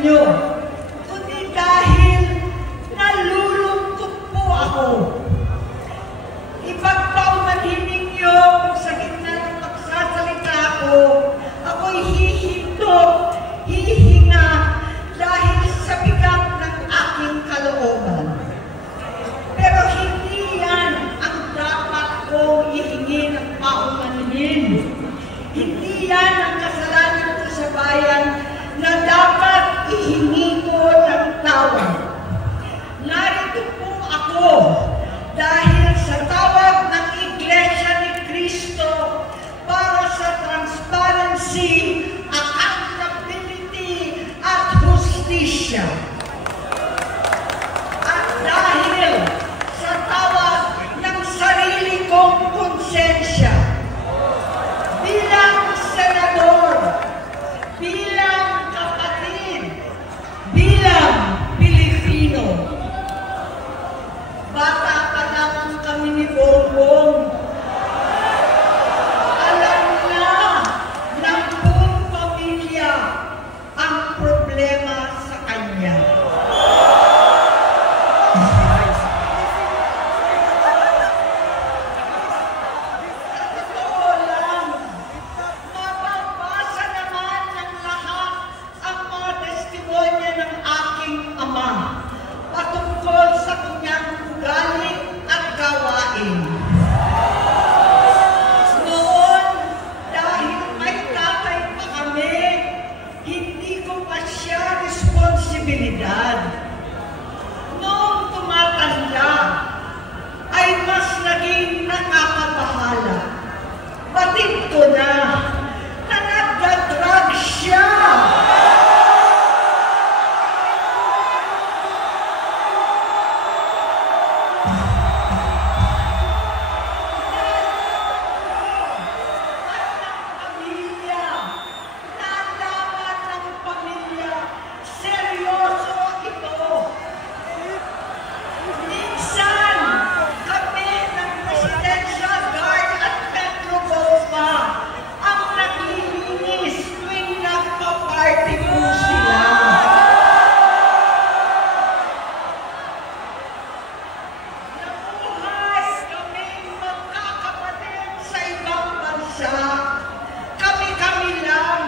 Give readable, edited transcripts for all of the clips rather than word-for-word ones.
inyo, kundi dahil nalulungkot po ako. Ipagpaumanhin ninyo kung sa gitna ng pagsasalita ko, ako'y hihinto, hihinga dahil sa bigat ng aking kalooban. Pero hindi yan ang dapat kong ihingi ng paumanhin. Hindi yan ang kasalanan ko sa bayan na dapat ihingi ko ng tawag. Narito po ako dahil sa tawag ng Iglesia ni Cristo para sa transparency, accountability, at hustisya. At dahil sa tawag ng sarili kong konsensya, bilang senador, bilang kapatid, bilang Pilipino. Bata pa lamang kami ni Bongbong. Alam na ng buong pamilya ang problema sa kanya. Mababasa naman ng lahat ang mga testimonya ng aking ama patungkol sa kanyang ugali at gawain. Noon, dahil may tatay pa kami, hindi ko pa siya responsibilidad. Noong tumatanda, ay mas naging nakakabahala. Batid ko na nagda-drug siya. Nalaman ng pamilya, seryoso ito. Minsan, kami ng Presidential Guard at Metro Gova ang naglilinis tuwing nagpa-party po sila. Nabuhay kaming magkakapatid sa ibang bansa. Kami-kami lang.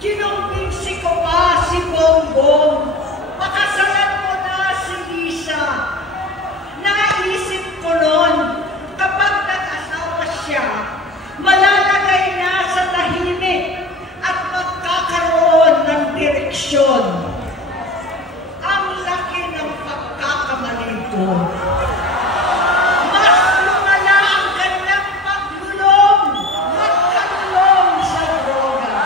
Kinumbinsi ko pa si Bongbong. Pakasalan mo na si Lisa. Naisip ko noon, kapag nag-asawa siya, malalagay na sa tahimik at magkakaroon ng direksyon. Ang laki ng pagkakamali ko. Mas lumala ang kanyang paglulong, magkalulong sa droga.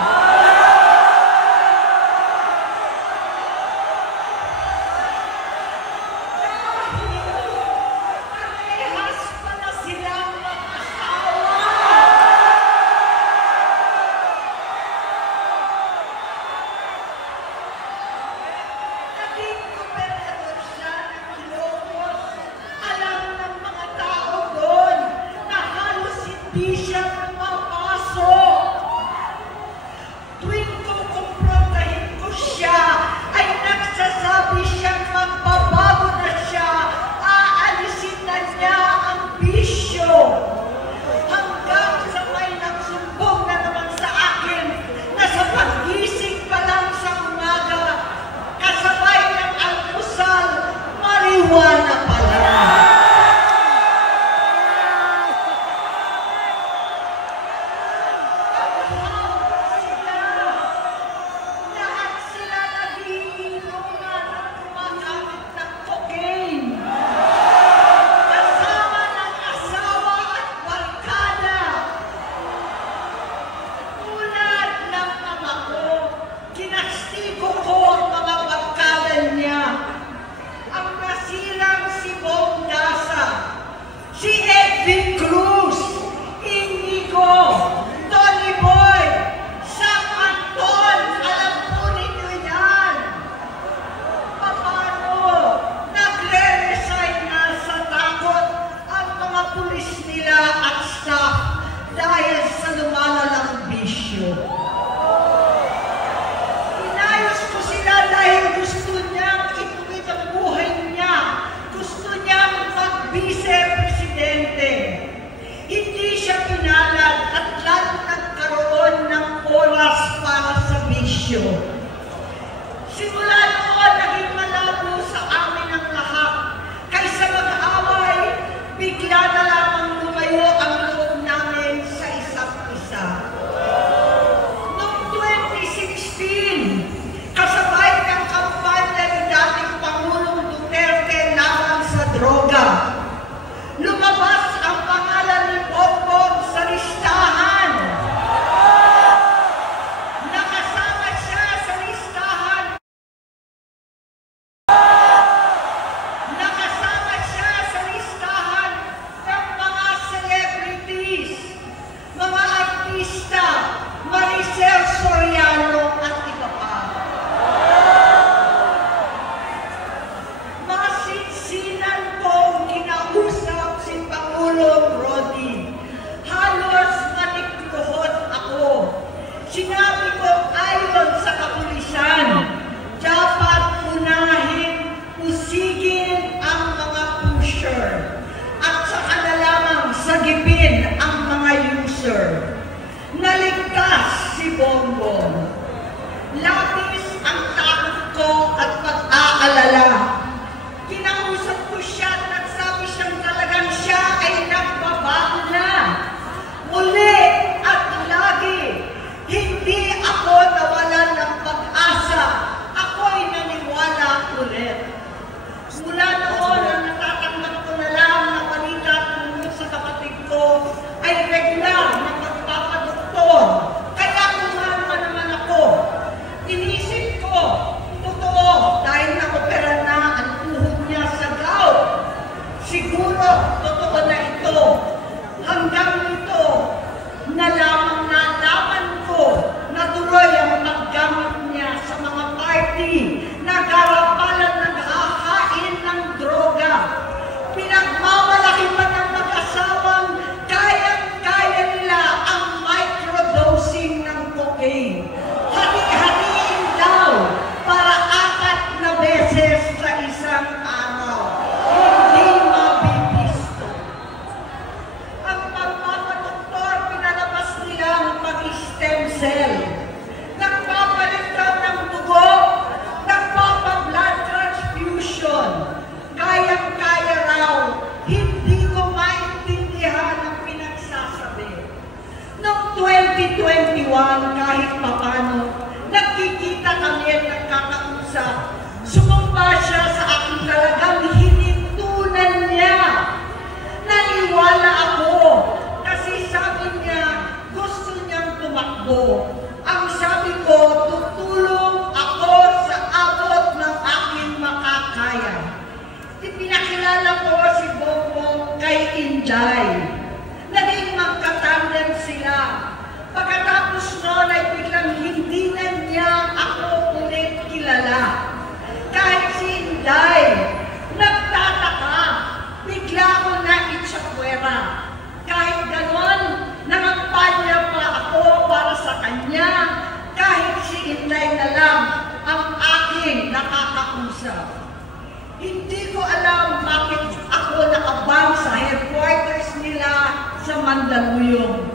Mandaluyong.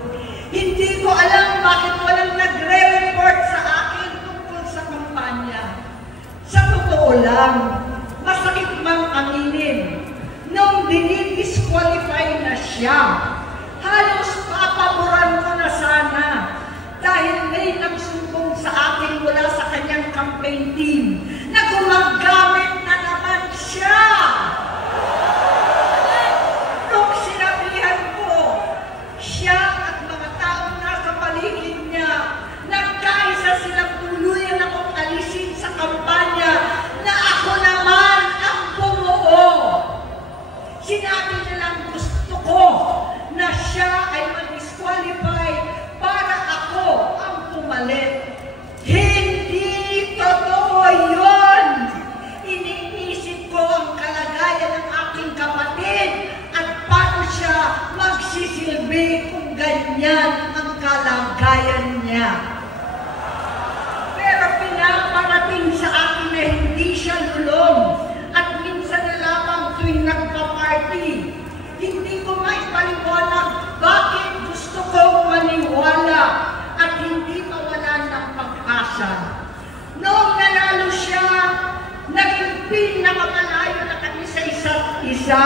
Hindi ko alam bakit walang nagre-report sa akin tungkol sa kampanya. Sa totoo lang, masakit mang aminin, nung dinidisqualify na siya, halos papaboran ko na sana dahil may nagsumbong sa akin mula sa kanyang campaign team na gumagamit na naman siya. Nung sinabihan ko, siya at mga taong nasa paligid niya, nagkaisa silang tuluyan akong alisin sa kampanya na ako naman ang bumuo. Sinabi nilang gusto ko na siya ay mag-disqualify para ako ang pumalit. Hindi totoo yun! Iniisip ko ang kalagayan ng aking kapatid at paano siya magsisilbi kung ganyan ang kalagayan niya. Pero pinaparating sa akin na hindi siya lulong at minsan na lamang tuwing nagpa-party. Hindi ko maipaliwanag bakit gusto kong maniwala at hindi mawalan ng pag-asa. Noong nanalo siya, naging pinakamalayo na kami sa isa't isa.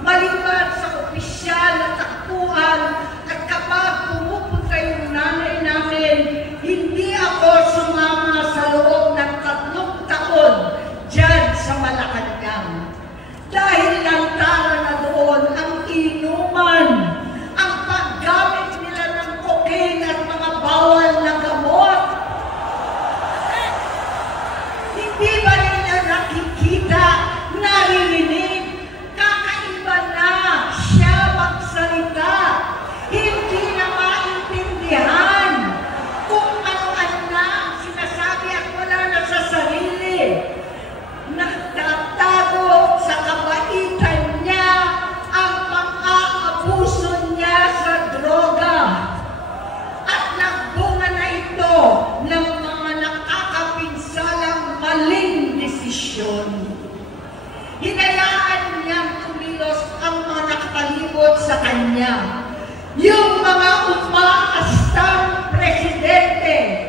Maliban sa opisyal na takbuhan at kapag pumupunta yung nanay namin, hindi ako sumama sa loob ng 3 taon dyan sa Malacanang. Dahil lantaran na doon ang inuman, ang paggamit nila ng cocaine at mga bawal na gamot. Hindi ba nila nakikita, naririnig, kakaiba na siya magsalita, hindi na maintindihan kung ano-ano na ang sinasabi at wala na sa sarili. Nagtatago sa kabaitan niya ang pang-aabuso niya sa droga. At nagbunga na ito ng mga nakakapinsalang maling desisyon. Hinayaan niyang kumilos ang mga nakatalibot sa kanya. Yung mga umaastang presidente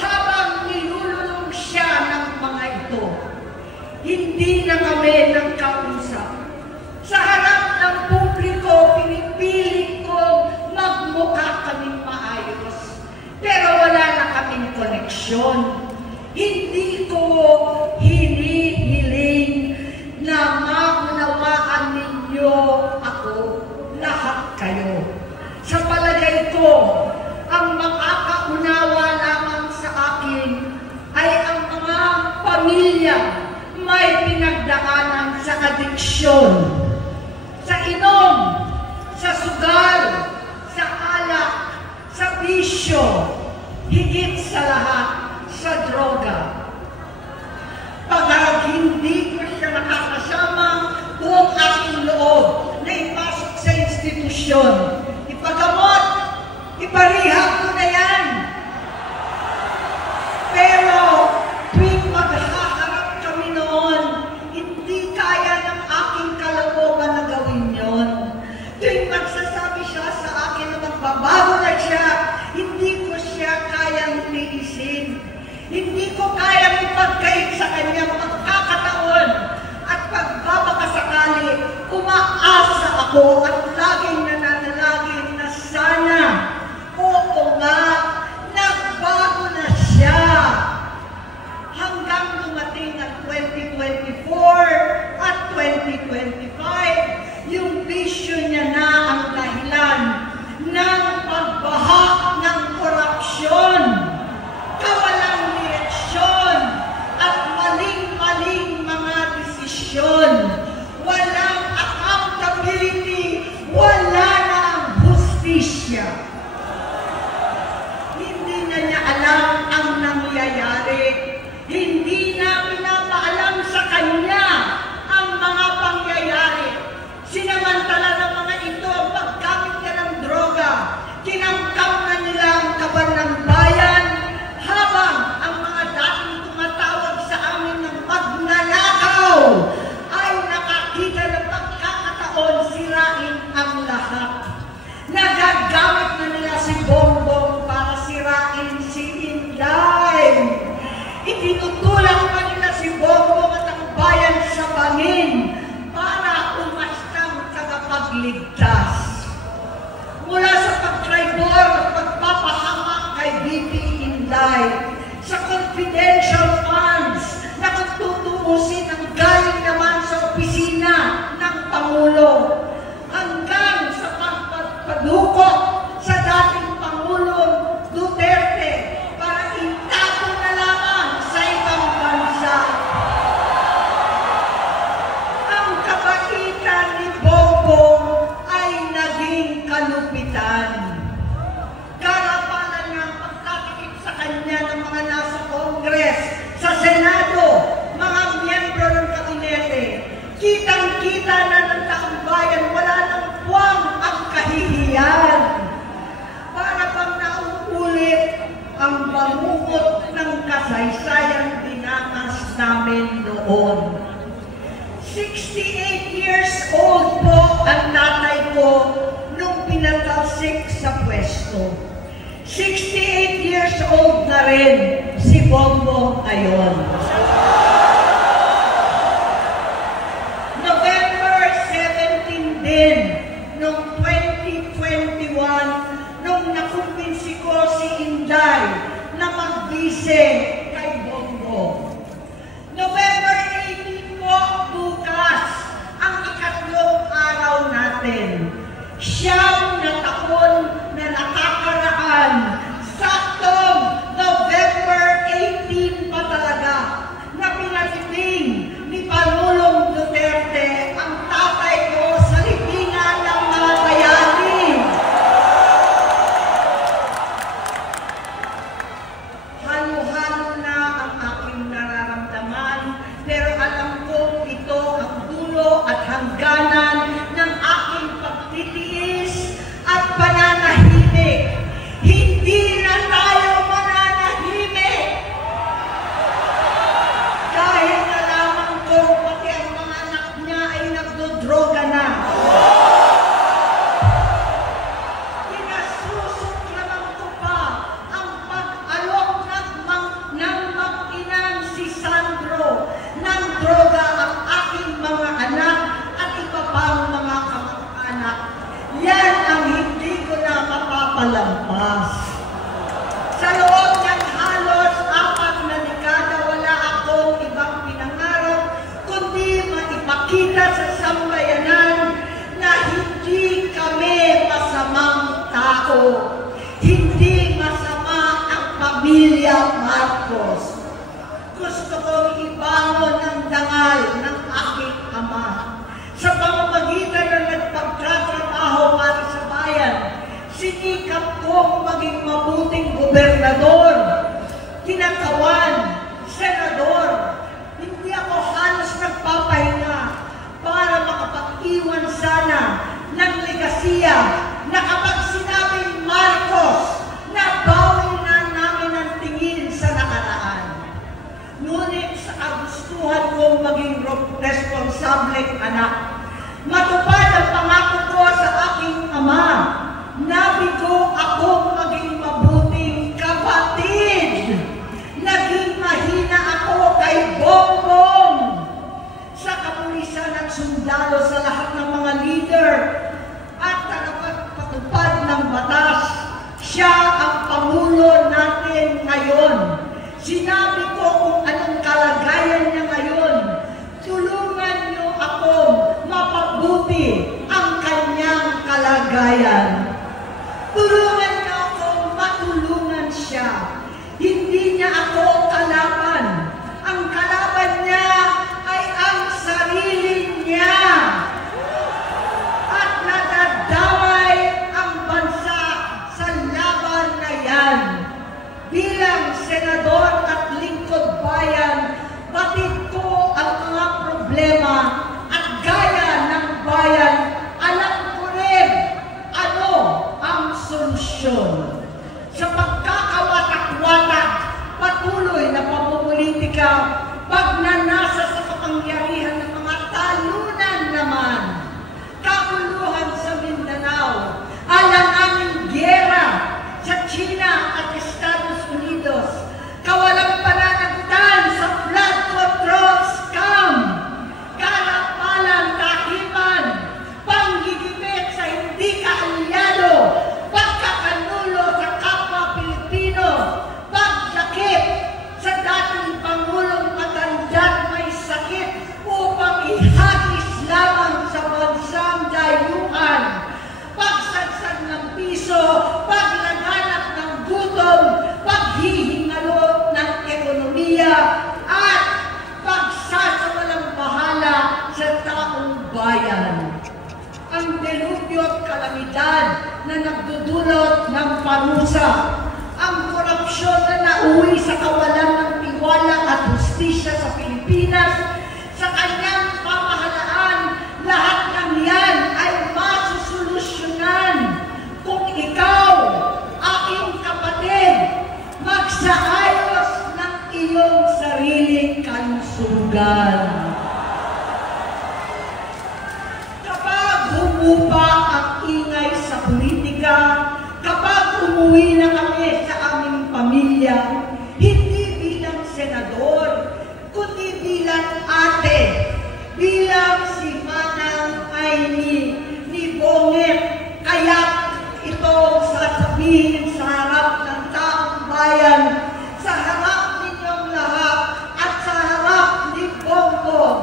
habang nilululong siya ng mga ito. Hindi na kami nagkausap. Sa harap ng publiko, pinipilit ko magmukha kaming maayos. Pero wala na kaming koneksyon. Hindi ko hinihiling na maunawaan ninyo ako, lahat kayo. Sa palagay ko, ang makakaunawa lamang sa akin ay ang mga pamilya may pinagdaanan sa adiksyon, sa inom, sa sugal, sa alak, sa bisyo, higit sa lahat, sa droga. Pag hindi ko siya nakakasama, buong aking loob na ipasok sa institusyon, ipagamot, iparihab ko na yan. Pero tuwing maghaharap kami noon, hindi kaya ng aking kalooban na gawin yon. Tuwing magsasabi siya sa akin na magbabago na siya, hindi ko siya kayang iniisin. Hindi ko kayang ipagkait sa kanyang pagkakataon at pagbabakasakali, umaasa ako at laging nananalangin na sana, oo nga, nagbago na siya. Hanggang dumating ang 2024 at 2025, yung bisyo niya na ang dahilan ng pagbaha ng korupsyon, kawalang direksyon, at maling-maling mga desisyon. Walang accountability, wala Itinutulak pa nila si Bongbong at ang bayan sa bangin para umastang tagapagligtas. Mula sa pagtraidor at pagpapahamak kay BP Inday, sa confidential funds na tutuusin ang galing naman sa opisina ng Pangulo, hanggang sa pagpadukot sa dating Pangulong Duterte para itago na lamang sa ibang bansa. Ang kabaitan ni Bongbong ay naging kalupitan. Karapalan nga ang pagtatakip sa kanya ng mga nasa Congress, sa Senado, mga miyembro ng kabinete. Kitang-kita na ng taong bayan, wala nang puwang ang kahihiyan. Para bang nauulit ang bangungot ng kasaysayang dinanas namin noon. 68 years old po ang tatay ko nung pinatalsik sa pwesto. 68 years old na rin si Bongbong ngayon. November 17 din, noong 2021, nung nakumbinsi ko si Inday na magbise kay Bongbong. November 18 po, bukas, ang ikatlong araw natin. Siyam na taon na nakakaraan, saktong November 18 pa talaga, na pinatiting ni Pangulong Duterte ang tatay ko sa libingan ng mga bayani. Halo-halo na ang aking nararamdaman, pero alam kong ito ang dulo at hangganan ng aking pagtitiis at pananahimik. Hindi na tayo mananahimik! Dahil nalaman ko pati ang mga anak niya ay nagdodroga na. Kinasusuklaman ko pa ang pag-alok ng mag-inang si Sandro ng droga ang aking mga anak at iba pang mga kamag-anak. Yan ang hindi ko na mapapalampas. Sa loob ng halos 4 na dekada, wala akong ibang pinangarap kundi maipakita sa sambayanan na hindi kami masamang tao. Hindi masama ang pamilya Marcos. Gusto kong ibangon ang dangal ng aking ama. Sa pamamagitan ng nagpagtatrabaho para sa bayan, sinikap kong maging mabuting gobernador, kinakawan, senador. Hindi ako halos nagpapahinga para makapag-iwan sana ng legasiya na kapag sinabing Marcos, nabawi na namin ang tingin sa nakaraan. Ngunit sa kagustuhan kong maging responsableng anak, matupad ang pangako ko sa aking ama, nabigo akong maging mabuting kapatid. Naging mahina ako kay Bongbong. Sa kapulisan at sundalo, sa lahat ng mga leader at tagapagpatupad ng batas, siya ang Pangulo natin ngayon. Sinabi ko kung anong kalagayan niya ngayon. Tulungan niyo akong mapabuti ang kanyang kalagayan. Tulungan niyo akong matulungan siya. Hindi niya ako kalaban. Ang kalaban niya ay ang sarili niya. At nadadamay ang bansa sa laban na yan. Bilang senador at lingkod bayan, batid ko ang mga problema at gaya ng bayan, alam ko rin ano ang solusyon. Sa pagkakawatak-watak, patuloy na pamumulitika, pagnanasa sa kapangyarihan ng mga talunan naman, kaguluhan sa Mindanao, alanganing giyera sa China at Estados Unidos, kawalang pananagutan parusa. Ang korupsyon na nauwi sa kawalan ng tiwala at hustisya sa Pilipinas, sa kanyang pamahalaan, lahat ng yan ay masusolusyonan kung ikaw, aking kapatid, magsaayos ng iyong sariling kalusugan. Kapag humupa ang ingay sa politika, kapag umuwi na kami sa aming pamilya, hindi bilang senador, kundi bilang ate, bilang si Manang Aimee ni Bonget, kaya ito sasabihin sa harap ng taong bayan, sa harap ninyong lahat, at sa harap ni Bongbong.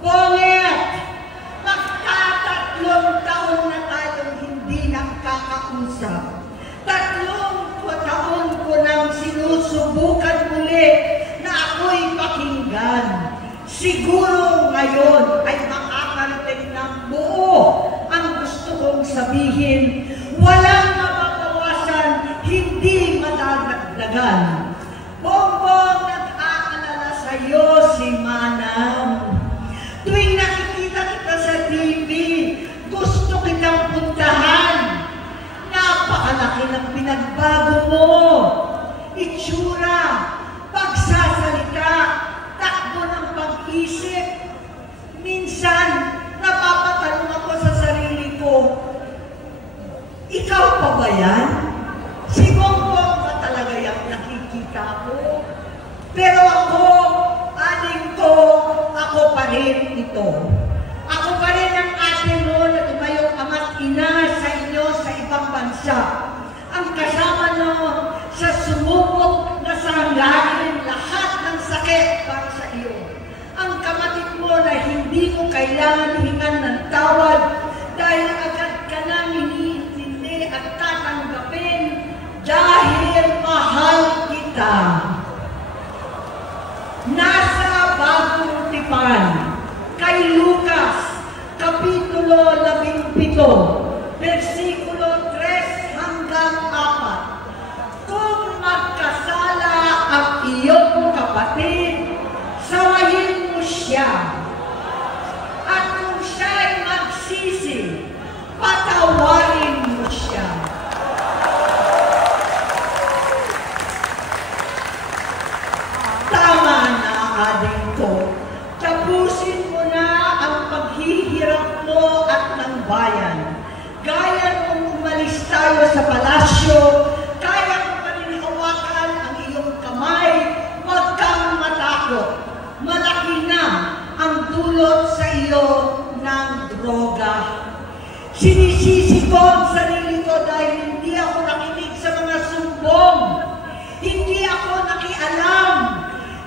Bonget, magtatatlong taon na tayong hindi nakakausap. 3 taon ko nang sinusubukan muli na ako'y pakinggan. Siguro ngayon ay makakarating ng buo ang gusto kong sabihin. Walang mababawasan, hindi madadagdagan. Bongbong, nag-aalala sa iyo si Manang. Tuwing nakikita kita sa TV, gusto kitang puntahan. Napakalaki ng pinagbago mo. Itsura, pagsasalita, takbo ng pag-isip. Minsan, napapatanong ako sa sarili ko, ikaw pa ba yan? Si Bongbong ba talaga yung nakikita ko? Pero ako, aling ko, ako pa rin ito. Ako pa rin ang ate mo na tumayong ama't ina sa inyo sa ibang bansa. Ang kasama nyo sa sumubok na sanglain lahat ng sakit para sa iyo. Ang kapatid mo na hindi mo kailangan hingan ng tawad dahil agad ka nang iniintindi at tatanggapin dahil mahal kita. Nasa Bagong Tipan, kay Lucas, Kapitulo 17, versikulo 3 hanggang 4. Kung magkasala ang iyong kapatid, sawayin mo siya. At kung siya'y magsisi, patawarin mo siya. Tama na, ading ko. Tapusin mo na ang paghihirap mo at ng bayan. Gaya nung umalis tayo sa palasyo, kaya mo pa rin hawakan ang iyong kamay, huwag kang matakot. Malaki na ang dulot sa iyo ng droga. Sinisisi ko ang sarili ko dahil hindi ako nakinig sa mga sumbong. Hindi ako nakialam.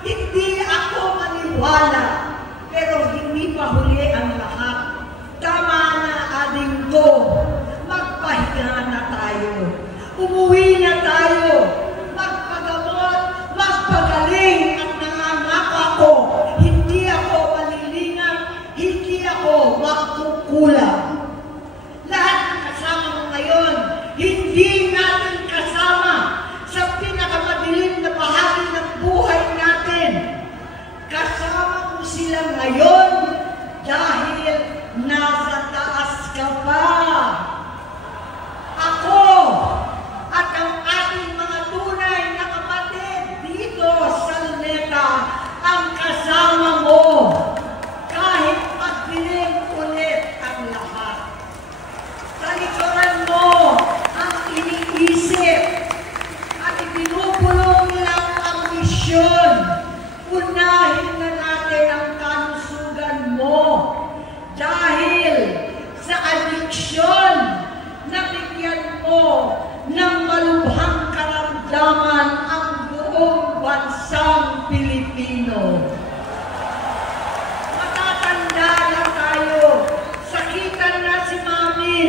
Hindi ako maniwala. Pero hindi pa huli ang lahat. Tama na, ading ko. Magpahinga na tayo. Umuwi na tayo. Magpagamot, magpagaling at nangangako ako. Hindi ako malilingan, hindi ako magkukulang. Lahat ng kasama mo ngayon, hindi natin kasama sa pinakamadilim na bahagi ng buhay natin. Kasama mo sila ngayon dahil nasa taas ka pa. Ako at ang ating mga tunay na kapatid dito sa Luneta ang kasama mo kahit magdilim ulit ang lahat. Talikuran mo ang iniisip at ibinubulong lang ang misyon. Unahin na natin ang kalusugan mo dahil sa adiksyon na bigyan mo ng malubhang karamdaman ang buong bansang Pilipino. Matatanda na tayo, sakitan na si Mami,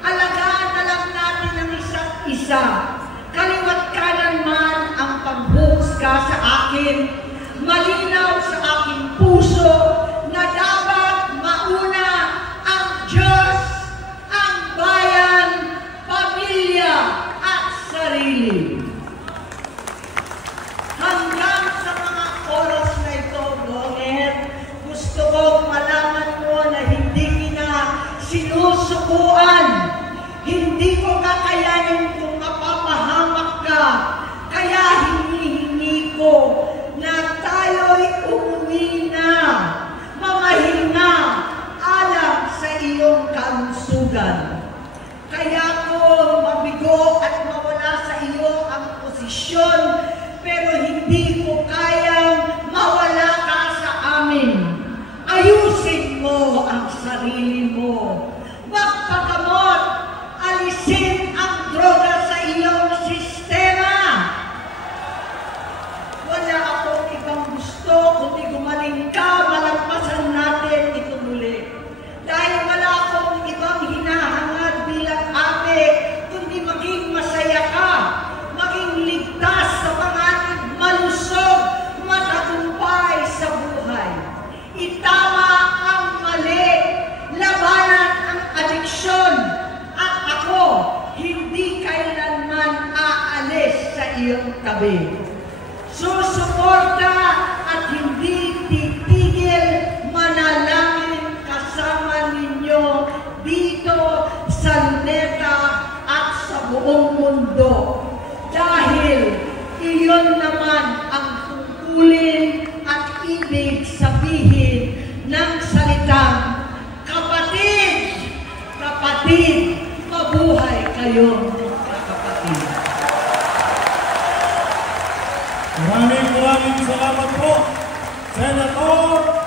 alagaan na lang natin ang isa't isa. Kaliwat kanan man ang panghuhusga sa akin, malinaw sa aking puso na dapat mauna ang Diyos, ang bayan, pamilya at hindi ko kayang mawala ka sa amin. Ayusin mo ang sarili mo. Magpagamot, alisin ang droga sa iyong sistema. Wala akong ibang gusto kundi gumaling ka, malagpasan natin ito muli. Dahil wala akong ibang hinahangad bilang ate, kundi maging masaya ka, maging ligtas sa panganib, malusog, matagumpay sa buhay. Itama ang mali, labanan ang adiksyon, at ako hindi kailanman aalis sa iyong tabi. Susuporta at hindi titigil manalangin kasama ninyo dito sa Luneta at sa buong mundo. Dahil iyon naman ang tungkulin at ibig sabihin ng salitang kapatid, kapatid, mabuhay kayong kakapatid. Maraming salamat po, Senator